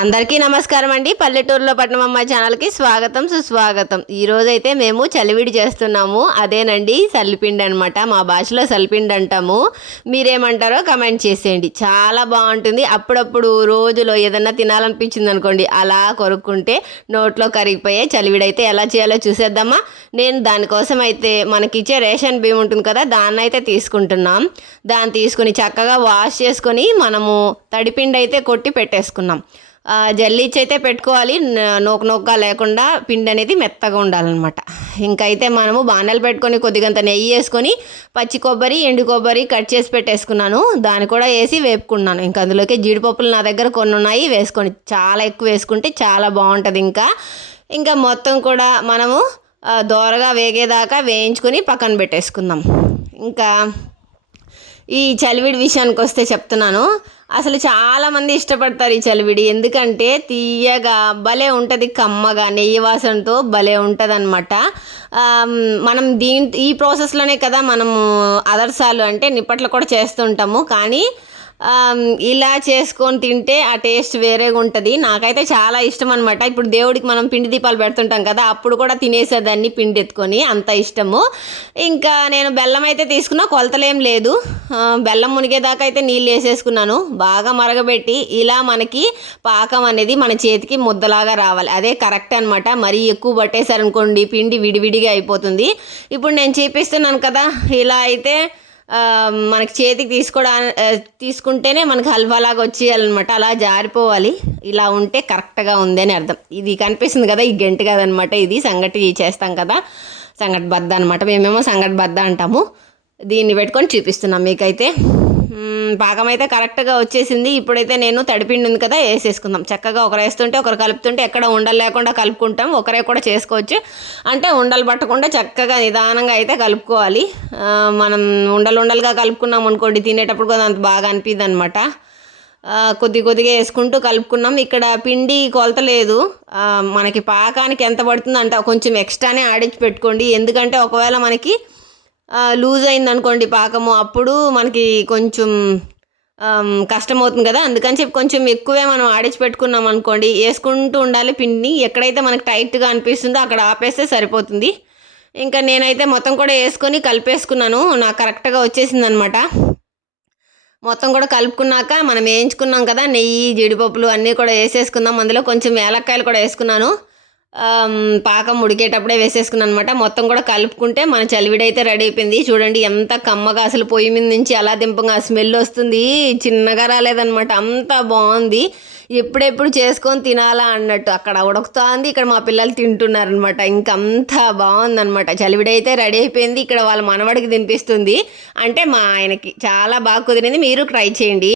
అందరికీ నమస్కారం అండి. పల్లెటూరులో పట్నమమ్మ ఛానల్కి స్వాగతం సుస్వాగతం. ఈరోజైతే మేము చలివిడి చేస్తున్నాము. అదేనండి సల్లిపిండి అనమాట. మా భాషలో సల్లిపిండి అంటాము. మీరేమంటారో కమెంట్ చేసేయండి. చాలా బాగుంటుంది. అప్పుడప్పుడు రోజులో ఏదన్నా తినాలనిపించింది అనుకోండి, అలా కొరుక్కుంటే నోట్లో కరిగిపోయే చలివిడి అయితే ఎలా చేయాలో చూసేద్దామా. నేను దానికోసం అయితే మనకిచ్చే రేషన్ బియ్యం ఉంటుంది కదా, దాన్ని అయితే తీసుకుంటున్నాం. దాన్ని తీసుకుని చక్కగా వాష్ చేసుకొని మనము తడిపిండి అయితే కొట్టి పెట్టేసుకున్నాం. జల్లిచ్చి అయితే పెట్టుకోవాలి. నోకగా లేకుండా పిండి అనేది మెత్తగా ఉండాలన్నమాట. ఇంకైతే మనము బాణలు పెట్టుకొని కొద్దిగంత నెయ్యి వేసుకొని పచ్చి కొబ్బరి ఎండు కొబ్బరి కట్ చేసి పెట్టేసుకున్నాను. దాన్ని కూడా వేసి వేపుకున్నాను. ఇంకా అందులోకి జీడిపప్పులు నా దగ్గర కొన్ని ఉన్నాయి, వేసుకొని చాలా ఎక్కువ వేసుకుంటే చాలా బాగుంటుంది. ఇంకా మొత్తం కూడా మనము దోరగా వేగేదాకా వేయించుకొని పక్కన పెట్టేసుకుందాం. ఇంకా ఈ చలివిడి విషయానికి వస్తే చెప్తున్నాను, అసలు చాలామంది ఇష్టపడతారు ఈ చలివిడి. ఎందుకంటే తీయగా భలే ఉంటుంది, కమ్మగా నెయ్యి వాసనతో భలే ఉంటుంది అనమాట. మనం ఈ ప్రాసెస్లోనే కదా మనము అదర్సాలు అంటే నిప్పట్లు కూడా చేస్తుంటాము. కానీ ఇలా చేసుకొని తింటే ఆ టేస్ట్ వేరేగా ఉంటుంది. నాకైతే చాలా ఇష్టం అనమాట. ఇప్పుడు దేవుడికి మనం పిండి దీపాలు పెడుతుంటాం కదా, అప్పుడు కూడా తినేసేదాన్ని పిండి ఎత్తుకొని, అంత ఇష్టము. ఇంకా నేను బెల్లం అయితే తీసుకున్నా, కొలతలేం లేదు. బెల్లం మునిగేదాకా అయితే నీళ్ళు వేసేసుకున్నాను. బాగా మరగబెట్టి ఇలా మనకి పాకం అనేది మన చేతికి ముద్దలాగా రావాలి. అదే కరెక్ట్ అనమాట. మరీ ఎక్కువ పట్టేశారనుకోండి పిండి విడివిడిగా అయిపోతుంది. ఇప్పుడు నేను చూపిస్తున్నాను కదా, ఇలా అయితే మనకి చేతికి తీసుకుంటేనే మనకి హల్వాలాగా వచ్చేయాలన్నమాట. అలా జారిపోవాలి. ఇలా ఉంటే కరెక్ట్గా ఉంది అని అర్థం. ఇది కనిపిస్తుంది కదా, ఈ గంట కదనమాట. ఇది సంగటి చేస్తాం కదా, సంగటి బద్ద అనమాట. మేమేమో సంగటి బద్ద అంటాము. దీన్ని పెట్టుకొని చూపిస్తున్నాం మీకైతే. పాకం అయితే కరెక్ట్గా వచ్చేసింది. ఇప్పుడైతే నేను తడిపిండి ఉంది కదా, వేసేసుకుందాం. చక్కగా ఒకరు వేస్తుంటే ఒకరు కలుపుతుంటే ఎక్కడ ఉండలు లేకుండా కలుపుకుంటాం. ఒకరే కూడా చేసుకోవచ్చు. అంటే ఉండలు పట్టకుండా చక్కగా నిదానంగా అయితే కలుపుకోవాలి. మనం ఉండలుగా కలుపుకున్నాం అనుకోండి, తినేటప్పుడు కూడా అంత బాగా అనిపిద్ది అనమాట. కొద్దిగా వేసుకుంటూ కలుపుకున్నాం. ఇక్కడ పిండి కొలత లేదు. మనకి పాకానికి ఎంత పడుతుంది అంటే కొంచెం ఎక్స్ట్రానే ఆడించి పెట్టుకోండి. ఎందుకంటే ఒకవేళ మనకి లూజ్ అయింది అనుకోండి పాకము, అప్పుడు మనకి కొంచెం కష్టమవుతుంది కదా. అందుకని చెప్పి కొంచెం ఎక్కువే మనం ఆడించి పెట్టుకున్నాం అనుకోండి, వేసుకుంటూ ఉండాలి పిండిని. ఎక్కడైతే మనకి టైట్గా అనిపిస్తుందో అక్కడ ఆపేస్తే సరిపోతుంది. ఇంకా నేనైతే మొత్తం కూడా వేసుకొని కలిపేసుకున్నాను. నాకు కరెక్ట్గా వచ్చేసింది అనమాట. మొత్తం కూడా కలుపుకున్నాక మనం వేయించుకున్నాం కదా, నెయ్యి జీడిపప్పులు అన్నీ కూడా వేసేసుకుందాం. అందులో కొంచెం ఏలక్కాయలు కూడా వేసుకున్నాను. పాకం ఉడికేటప్పుడే వేసేసుకున్నాను అనమాట. మొత్తం కూడా కలుపుకుంటే మన చలివిడి అయితే రెడీ అయిపోయింది. చూడండి ఎంత కమ్మగా, అసలు పొయ్యి మీద నుంచి అలా దింపగా స్మెల్ వస్తుంది. చిన్నగా రాలేదనమాట, అంత బాగుంది. ఎప్పుడెప్పుడు చేసుకొని తినాలా అన్నట్టు. అక్కడ ఉడుకుతోంది, ఇక్కడ మా పిల్లలు తింటున్నారనమాట. ఇంకంత బాగుందనమాట. చలివిడి అయితే రెడీ అయిపోయింది. ఇక్కడ వాళ్ళ మనవడికి తినిపిస్తుంది. అంటే మా ఆయనకి చాలా బాగా కుదిరింది. మీరు ట్రై చేయండి.